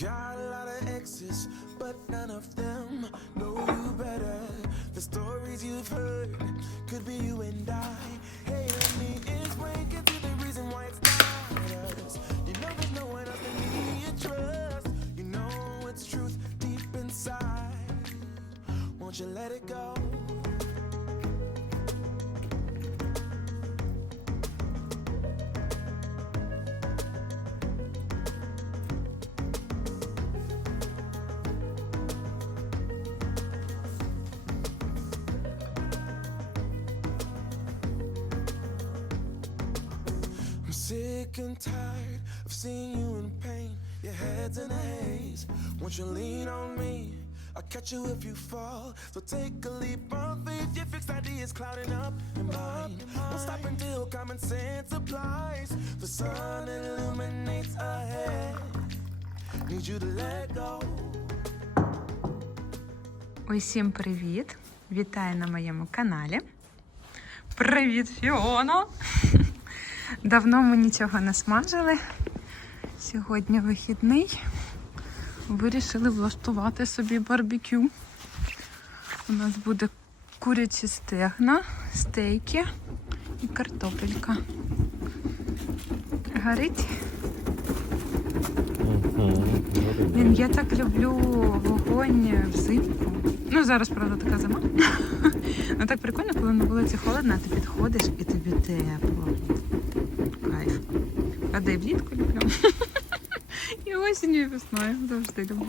got a lot of exes, but none of them know you better. The stories you've heard could be you and tired of seeing you in pain. Your head's in a haze. Won't you lean on me? I'll catch you if you fall. So take a leap of faith. Your fixed ideas clouding up your mind. Won't stop until common sense applies. The sun illuminates ahead. Need you to let go. Усім привіт! Вітаю на моєму каналі. Привіт, Фіона! Давно ми нічого не смажили. Сьогодні вихідний. Вирішили влаштувати собі барбекю. У нас буде курячі стегна, стейки і картопелька. Горить? Він, я так люблю вогонь взимку. Ну, зараз, правда, така зима. Ну так прикольно, коли на вулиці холодно, а ти підходиш і тобі тепло. Кайф. А де влітку люблю. І осінню, і весною завжди люблю.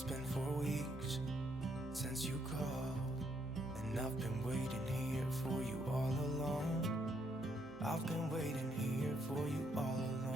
It's been four weeks since you called, and I've been waiting here for you all along. I've been waiting here for you all along.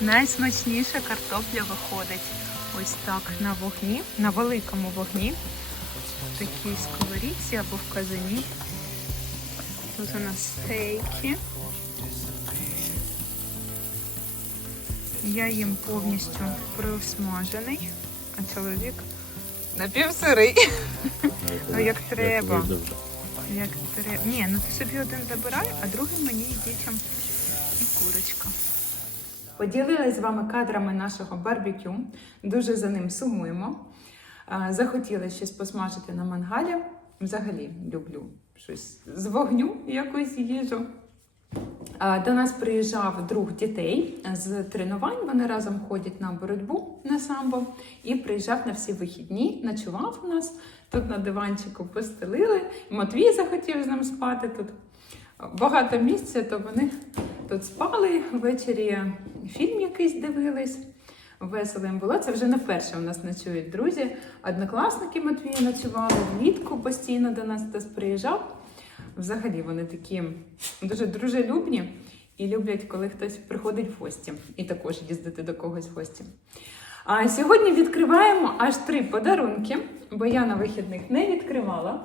Найсмачніша картопля виходить ось так на вогні, на великому вогні. В такій сковорідці або в казані. Тут у нас стейки. Я їм повністю просмажений, а чоловік напівсирий. Ну як треба. Як треба. Ні, ну ти собі один забирай, а другий мені і дітям і курочка. Поділилась з вами кадрами нашого барбекю. Дуже за ним сумуємо. А, Захотіла щось посмажити на мангалі. Взагалі люблю щось з вогню, якусь їжу. До нас приїжджав друг дітей з тренувань. Вони разом ходять на боротьбу на самбо і приїжджав на всі вихідні, ночував у нас. Тут на диванчику постелили. Матвій захотів з ним спати тут. Багато місця, то вони тут спали. Ввечері фільм якийсь дивились. Весело їм було. Це вже не вперше у нас ночують друзі. Однокласники Матвія ночували, влітку постійно до нас хтось приїжджав. Взагалі вони такі дуже дружелюбні і люблять, коли хтось приходить в гості, і також їздити до когось в гості. А сьогодні відкриваємо аж три подарунки, бо я на вихідних не відкривала.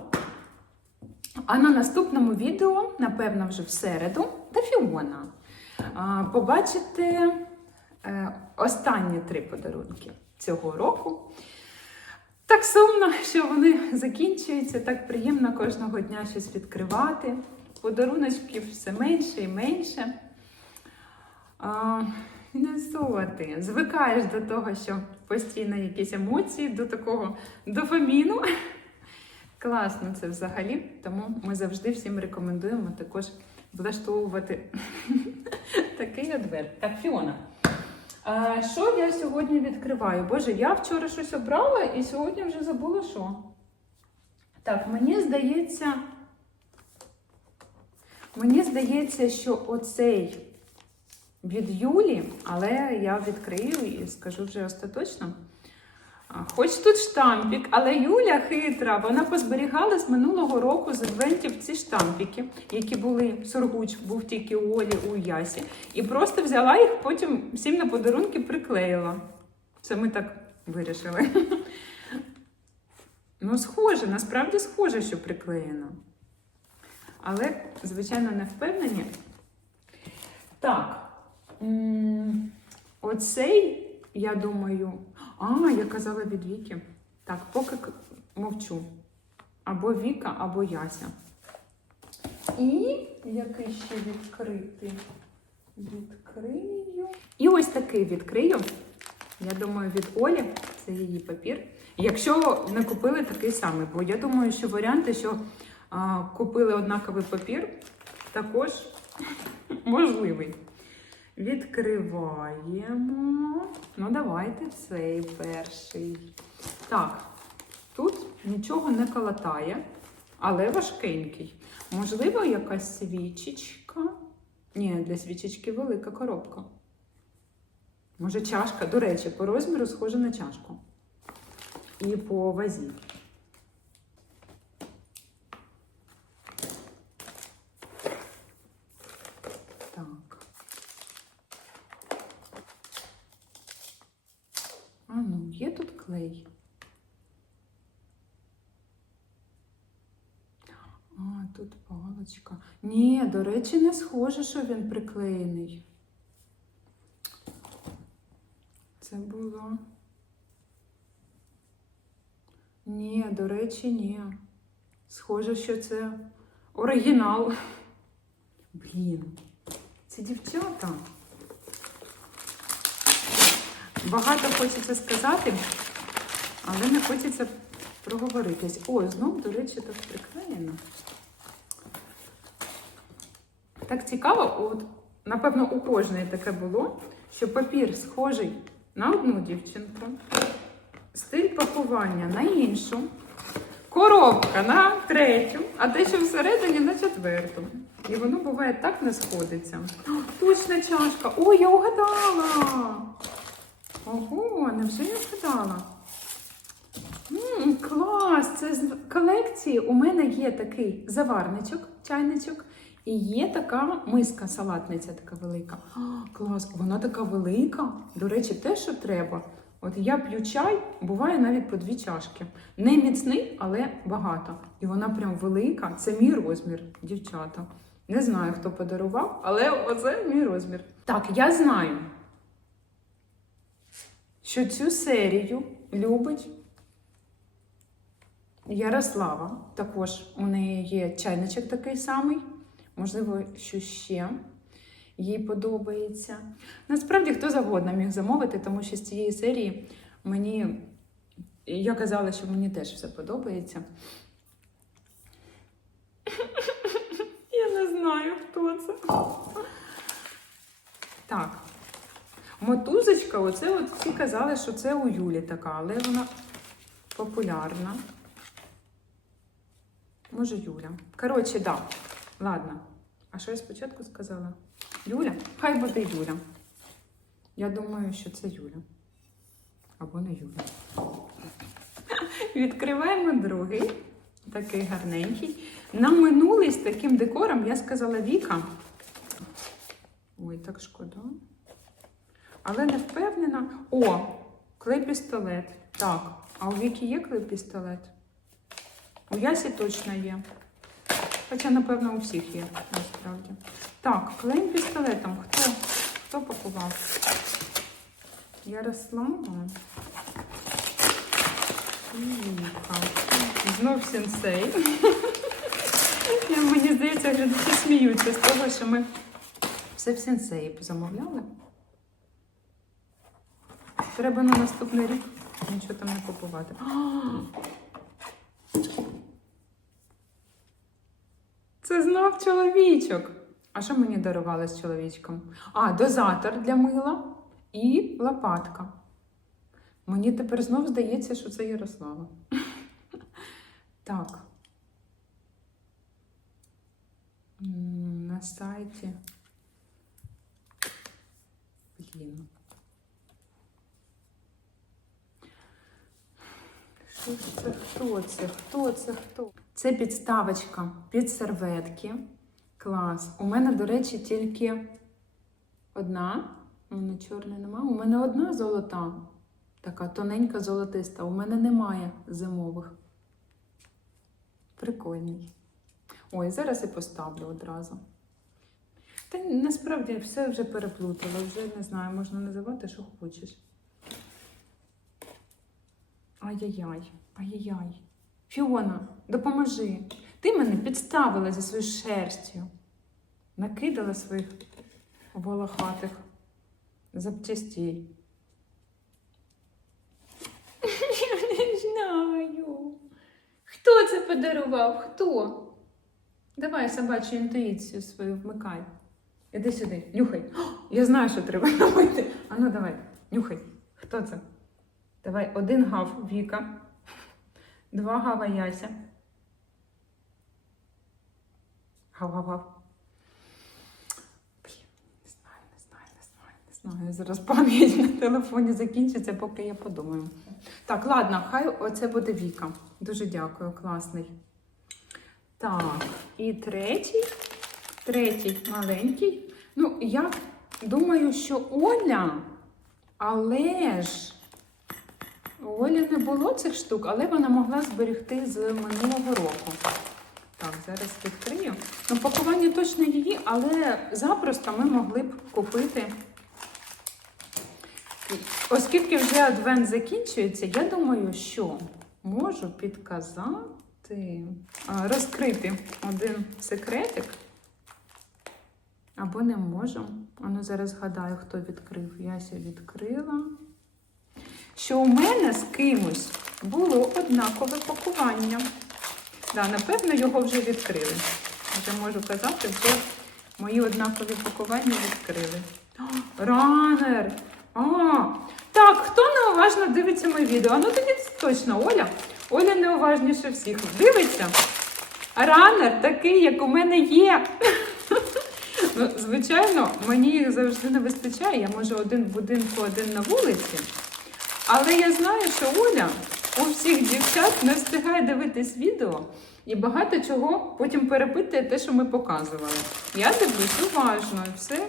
А на наступному відео, напевно, вже в середу, та Фіона, побачите е, останні три подарунки цього року. Так сумно, що вони закінчуються, так приємно кожного дня щось відкривати. Подаруночків все менше і менше. Золоти. Звикаєш до того, що постійно якісь емоції, до такого дофаміну. Класно це взагалі, тому ми завжди всім рекомендуємо також влаштовувати такий адвент. Так, Фіона. А, що я сьогодні відкриваю? Боже, я вчора щось обрала і сьогодні вже забула що. Так, мені здається. Мені здається, що оцей від Юлі, але я відкрию і скажу вже остаточно. Хоч тут штампік, але Юля хитра, вона позберігала з минулого року з адвентів ці штампіки, які були Сургуч, був тільки у Олі, у Ясі, і просто взяла їх, потім всім на подарунки приклеїла. Це ми так вирішили. Ну, схоже, насправді схоже, що приклеєно. Але, звичайно, не впевнені. Так. Оцей, я думаю. А, я казала від Віки. Так, поки мовчу. Або Віка, або Яся. І який ще відкритий? Відкрию. І ось такий відкрию. Я думаю, від Олі це її папір. Якщо не купили такий самий, бо я думаю, що варіанти, що а, купили однаковий папір, також можливий. Відкриваємо. Ну, давайте цей перший. Так, тут нічого не калатає, але важкенький. Можливо, якась свічечка. Ні, для свічечки велика коробка. Може, чашка, до речі, по розміру схожа на чашку. І по вазі. Так. А ну, є тут клей. А, тут паличка. Ні, до речі, не схоже, що він приклеєний. Це було. Ні, до речі, ні. Схоже, що це оригінал. Блін, це дівчата. Багато хочеться сказати, але не хочеться проговоритись. О, знов, до речі, так приклеєно. Так цікаво, от, напевно, у кожної таке було, що папір схожий на одну дівчинку, стиль пакування на іншу, коробка на третю, а те, що всередині на четверту. І воно буває так не сходиться. О, Точна чашка! Ой, я угадала! Ого, невже я вгадала? М, клас! Це з колекції. У мене є такий заварничок, чайничок, і є така миска, салатниця така велика. А, клас, вона така велика. До речі, те, що треба. От я п'ю чай, буває навіть по дві чашки. Не міцний, але багато. І вона прям велика. Це мій розмір, дівчата. Не знаю, хто подарував, але оце мій розмір. Так, я знаю, що цю серію любить Ярослава. Також у неї є чайничок такий самий. Можливо, що ще їй подобається. Насправді, хто завгодно міг замовити, тому що з цієї серії мені. Я казала, що мені теж все подобається. Я не знаю, хто це. Так. Мотузочка, оце от всі казали, що це у Юлі така, але вона популярна. Може, Юля. Коротше, да. Ладно. А що я спочатку сказала? Юля? Хай буде Юля. Я думаю, що це Юля. Або не Юля. Відкриваємо другий, такий гарненький. На минулий з таким декором я сказала Віка. Ой, так шкода. Але не впевнена. О, клей-пістолет. Так, а у Віки є клей-пістолет? У Ясі точно є. Хоча, напевно, у всіх є, насправді. Так, клеєм пістолетом. Хто? Хто пакував? Ярослава. І Знов сенсей. Мені здається, глядачі сміються з того, що ми все в сенсеї позамовляли. Треба на наступний рік нічого там не купувати. Це знов чоловічок. А що мені дарували з чоловічком? А, дозатор для мила і лопатка. Мені тепер знов здається, що це Ярослава. Так. На сайті. Блін. Що ж це? Хто це? Хто це? Хто? Це підставочка під серветки. Клас. У мене, до речі, тільки одна. У мене чорної нема. У мене одна золота. Така тоненька золотиста. У мене немає зимових. Прикольний. Ой, зараз і поставлю одразу. Та насправді все вже переплутала, вже не знаю, можна називати, що хочеш. Ай-яй-яй, ай-яй-яй. Фіона, допоможи. Ти мене підставила зі своєю шерстю. Накидала своїх волохатих запчастей. Я не знаю. Хто це подарував? Хто? Давай собачу інтуїцію свою вмикай. Іди сюди, нюхай. О, я знаю, що треба робити. Ану, давай, нюхай. Хто це? Давай один гав Віка, два гава Яся. Гав-гав-гав. Не знаю, не знаю, не знаю, не знаю. Зараз пам'ять на телефоні закінчиться, поки я подумаю. Так, ладно, хай оце буде Віка. Дуже дякую, класний. Так, і третій. Третій маленький. Ну, я думаю, що Оля, але ж. У Олі не було цих штук, але вона могла зберегти з минулого року. Так, зараз відкрию. Ну, пакування точно її, але запросто ми могли б купити. Оскільки вже адвент закінчується, я думаю, що можу підказати, розкрити один секретик. Або не можу. Ану, зараз згадаю, хто відкрив. Яся відкрила що у мене з кимось було однакове пакування. Да, напевно, його вже відкрили. Вже можу казати, вже мої однакові пакування відкрили. Ранер! А, так, хто неуважно дивиться моє відео? Ну тоді точно Оля. Оля неуважніше всіх. Дивиться. Ранер такий, як у мене є. Ну, звичайно, мені їх завжди не вистачає. Я можу один в будинку, один на вулиці. Але я знаю, що Оля у всіх дівчат не встигає дивитись відео і багато чого потім перепитує те, що ми показували. Я дивлюсь уважно, і все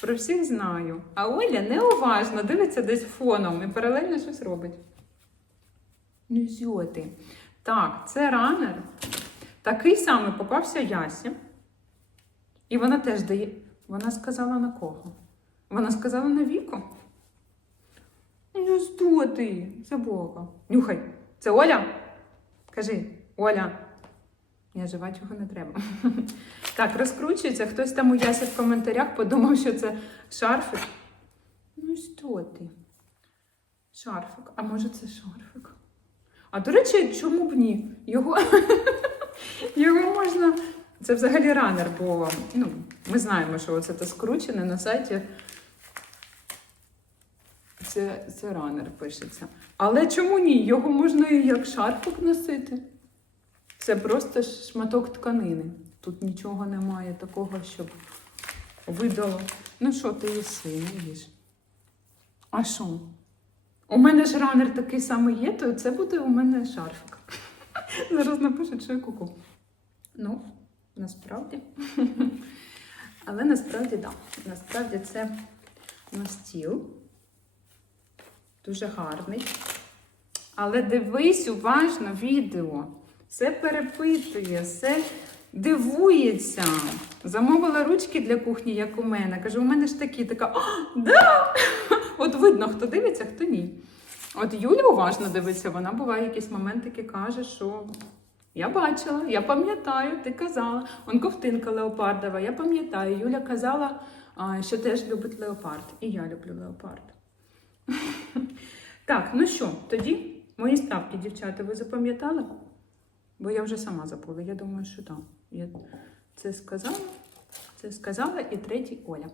про всіх знаю. А Оля неуважно дивиться десь фоном і паралельно щось робить. Ну. Так, це ранер. Такий самий попався Ясі. І вона теж дає. Вона сказала на кого? Вона сказала на віку. Ну, що ти, собака? Нюхай. Це Оля? Кажи, Оля. Я жива, чого не треба. Так, розкручується. Хтось там у Ясі в коментарях подумав, що це шарфик. Ну, що ти? Шарфик. А може це шарфик? А до речі, чому б ні? Його, Його можна. Це взагалі ранер, бо ну, ми знаємо, що це скручене на сайті. Це, це ранер пишеться. Але чому ні? Його можна і як шарфик носити. Це просто шматок тканини. Тут нічого немає такого, щоб видало. Ну що ти їси, не їж. А що? У мене ж ранер такий самий є, то це буде у мене шарфик. Зараз напишуть, що я куку. Ну, насправді. Але насправді, так. Да. Насправді це на стіл. Дуже гарний. Але дивись уважно відео. Все перепитує, все дивується. Замовила ручки для кухні, як у мене. Кажу, у мене ж такі, така, «А, да! От видно, хто дивиться, хто ні. От Юля уважно дивиться, вона буває якісь моментики каже, що я бачила, я пам'ятаю, ти казала. Он ковтинка леопардова, я пам'ятаю. Юля казала, що теж любить леопард. І я люблю леопард. Так, ну що, тоді мої ставки, дівчата, ви запам'ятали? Бо я вже сама забула. Я думаю, що так. Я це сказала, це сказала і третій Оля.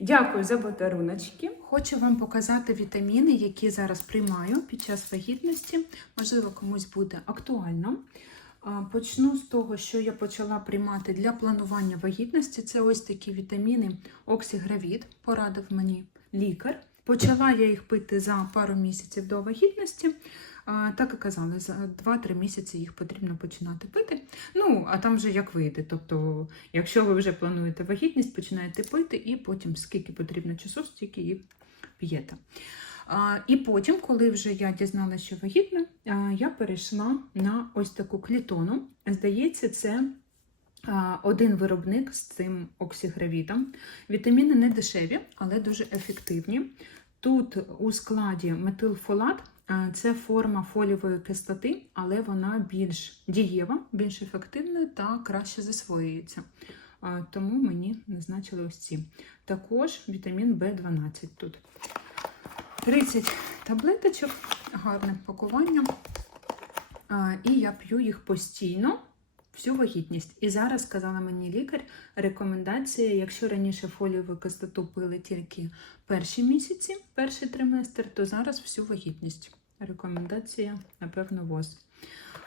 Дякую за подаруночки. Хочу вам показати вітаміни, які зараз приймаю під час вагітності. Можливо, комусь буде актуально. Почну з того, що я почала приймати для планування вагітності. Це ось такі вітаміни Оксігравіт, порадив мені лікар. Почала я їх пити за пару місяців до вагітності. Так і казали, за 2-3 місяці їх потрібно починати пити. Ну, а там вже як вийде. Тобто, якщо ви вже плануєте вагітність, починаєте пити, і потім скільки потрібно часу, стільки і п'єте. І потім, коли вже я дізналася, що вагітна, я перейшла на ось таку клітону. Здається, це один виробник з цим оксігравітом. Вітаміни не дешеві, але дуже ефективні. Тут у складі метилфолат це форма фолієвої кислоти, але вона більш дієва, більш ефективна та краще засвоюється. Тому мені назначили ось ці. Також вітамін В12 тут. 30 таблеточок, гарне пакування. І я п'ю їх постійно всю вагітність. І зараз сказала мені лікар рекомендація, якщо раніше фолієву кислоту пили тільки перші місяці, перший триместр, то зараз всю вагітність. Рекомендація, напевно, ВОЗ.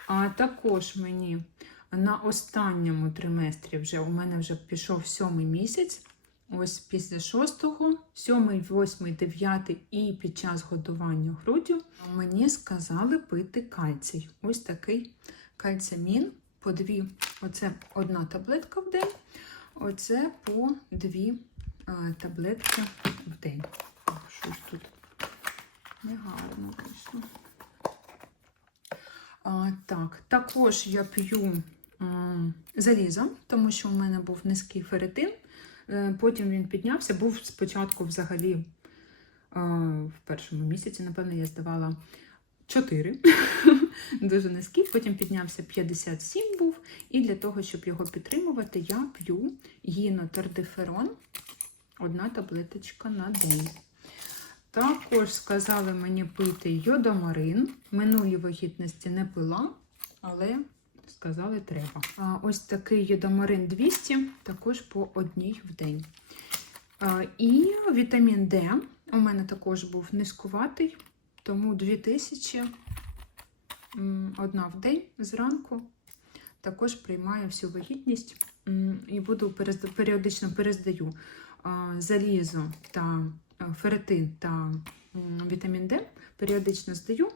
А також мені на останньому триместрі вже у мене вже пішов сьомий місяць. Ось після шостого, сьомий, восьмий, дев'ятий і під час годування груддю мені сказали пити кальцій. Ось такий кальцамін по дві. Оце одна таблетка в день, оце по дві таблетки в день. Щось тут негарно вийшло. А, так, також я п'ю залізо, тому що у мене був низький ферритин. Е, Потім він піднявся. Був спочатку взагалі в першому місяці, напевно, я здавала 4. Дуже низький. Потім піднявся 57 був. І для того, щоб його підтримувати, я п'ю гінотердиферон. Одна таблеточка на день. Також сказали мені пити йодомарин. Минулої вагітності не пила, але сказали треба. А, ось такий йодомарин 200, також по одній в день. І вітамін Д у мене також був низькуватий, тому 2000 одна в день зранку. Також приймаю всю вагітність і буду періодично перездаю залізо та а, ферритин та вітамін Д. Періодично здаю.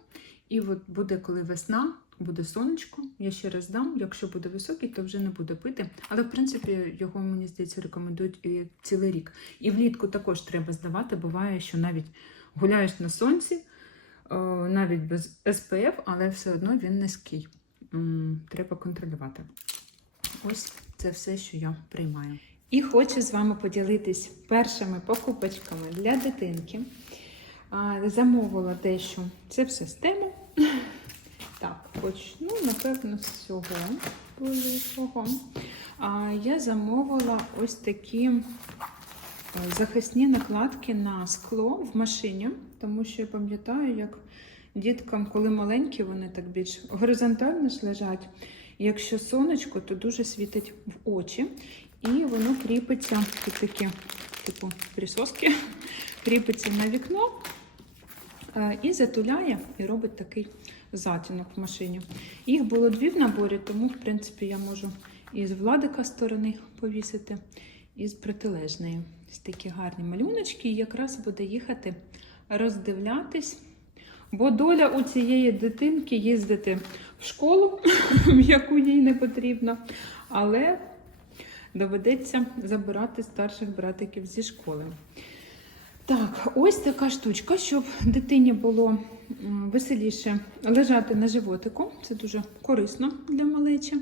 І от буде, коли весна, буде сонечко, я ще раз дам. Якщо буде високий, то вже не буду пити. Але, в принципі, його, мені здається, рекомендують і цілий рік. І влітку також треба здавати. Буває, що навіть гуляєш на сонці, навіть без СПФ, але все одно він низький. Треба контролювати. Ось це все, що я приймаю. І хочу з вами поділитись першими покупочками для дитинки. Замовила дещо. Це все з тему. Так, почну, напевно, з цього великого. Я замовила ось такі е, захисні накладки на скло в машині, тому що я пам'ятаю, як діткам, коли маленькі, вони так більш горизонтально ж лежать. Якщо сонечко, то дуже світить в очі. І воно кріпиться, тут такі, типу, присоски, кріпиться на вікно е, і затуляє, і робить такий затінок в машині. Їх було дві в наборі, тому, в принципі, я можу і з владика сторони повісити, і з протилежної. Ось такі гарні малюночки, і якраз буде їхати роздивлятись. Бо доля у цієї дитинки їздити в школу, в яку їй не потрібно, але доведеться забирати старших братиків зі школи. Так, ось така штучка, щоб дитині було веселіше лежати на животику. Це дуже корисно для малечі.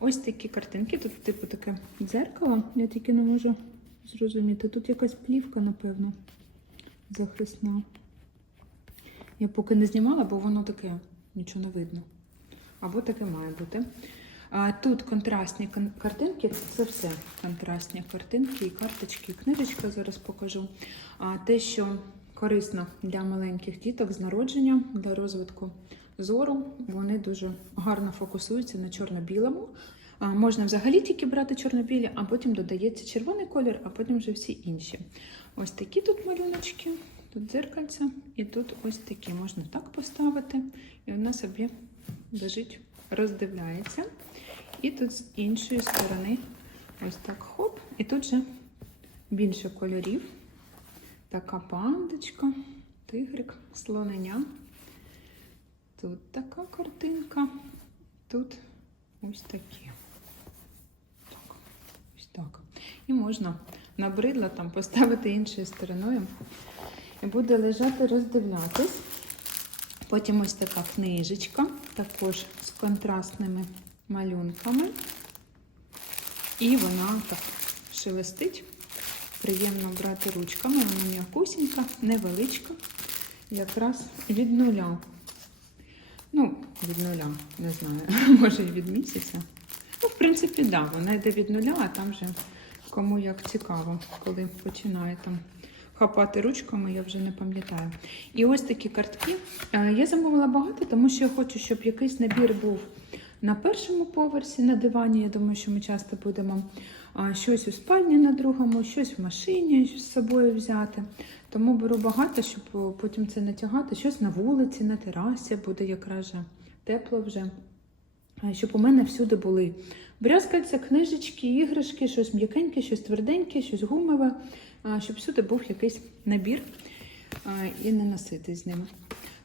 Ось такі картинки. Тут, типу, таке дзеркало. Я тільки не можу зрозуміти. Тут якась плівка, напевно, захисна. Я поки не знімала, бо воно таке, нічого не видно. Або таке має бути. А, тут контрастні картинки, це все контрастні картинки і карточки, і книжечка зараз покажу. А, те, що корисно для маленьких діток з народження, для розвитку зору, вони дуже гарно фокусуються на чорно-білому. Можна взагалі тільки брати чорно-білі, а потім додається червоний колір, а потім вже всі інші. Ось такі тут малюночки, тут дзеркальце, і тут ось такі можна так поставити, і вона собі лежить, роздивляється. І тут з іншої сторони ось так хоп, і тут же більше кольорів. Така пандочка, тигрик, слонення. Тут така картинка, тут ось такі. Так. І можна набридло там поставити іншою стороною. І буде лежати, роздивлятись. Потім ось така книжечка, також з контрастними малюнками. І вона так шелестить. Приємно брати ручками. Вона м'якусінька, невеличка. Якраз від нуля. Ну, від нуля, не знаю, може і від місяця. Ну, в принципі, так, да, вона йде від нуля, а там вже кому як цікаво, коли починає там хапати ручками, я вже не пам'ятаю. І ось такі картки. Е, Я замовила багато, тому що я хочу, щоб якийсь набір був на першому поверсі на дивані. Я думаю, що ми часто будемо щось у спальні на другому, щось в машині з собою взяти. Тому беру багато, щоб потім це натягати. Щось на вулиці, на терасі буде якраз тепло вже. Щоб у мене всюди були брязкальця, книжечки, іграшки, щось м'якеньке, щось тверденьке, щось гумове, щоб всюди був якийсь набір і не носити з ним.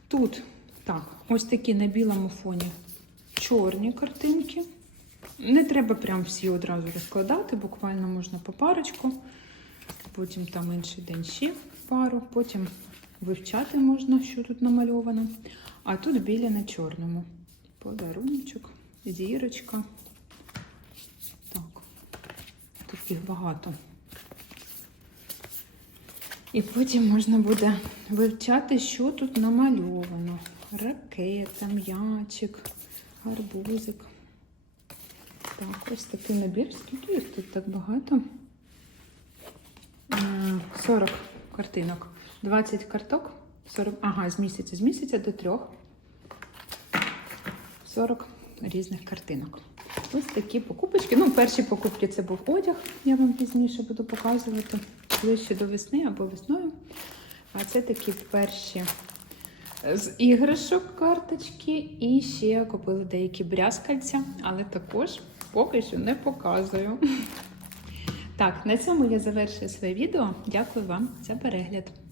Тут так, ось такі на білому фоні чорні картинки. Не треба прям всі одразу розкладати, буквально можна по парочку. Потім там інший день ще пару, потім вивчати можна, що тут намальовано. А тут білі на чорному. Подаруночок, зірочка. Так, їх багато. І потім можна буде вивчати, що тут намальовано. Ракета, м'ячик, гарбузик. Так, ось такий набір. Скільки їх тут так багато? Е, 40 картинок. 20 карток. 40, ага, з місяця, з місяця до трьох. 40 різних картинок. Ось такі покупочки. Ну, перші покупки це був одяг. Я вам пізніше буду показувати ближче до весни або весною. А це такі перші з іграшок карточки. І ще купили деякі брязкальця, але також поки що не показую. Так, на цьому я завершую своє відео. Дякую вам за перегляд.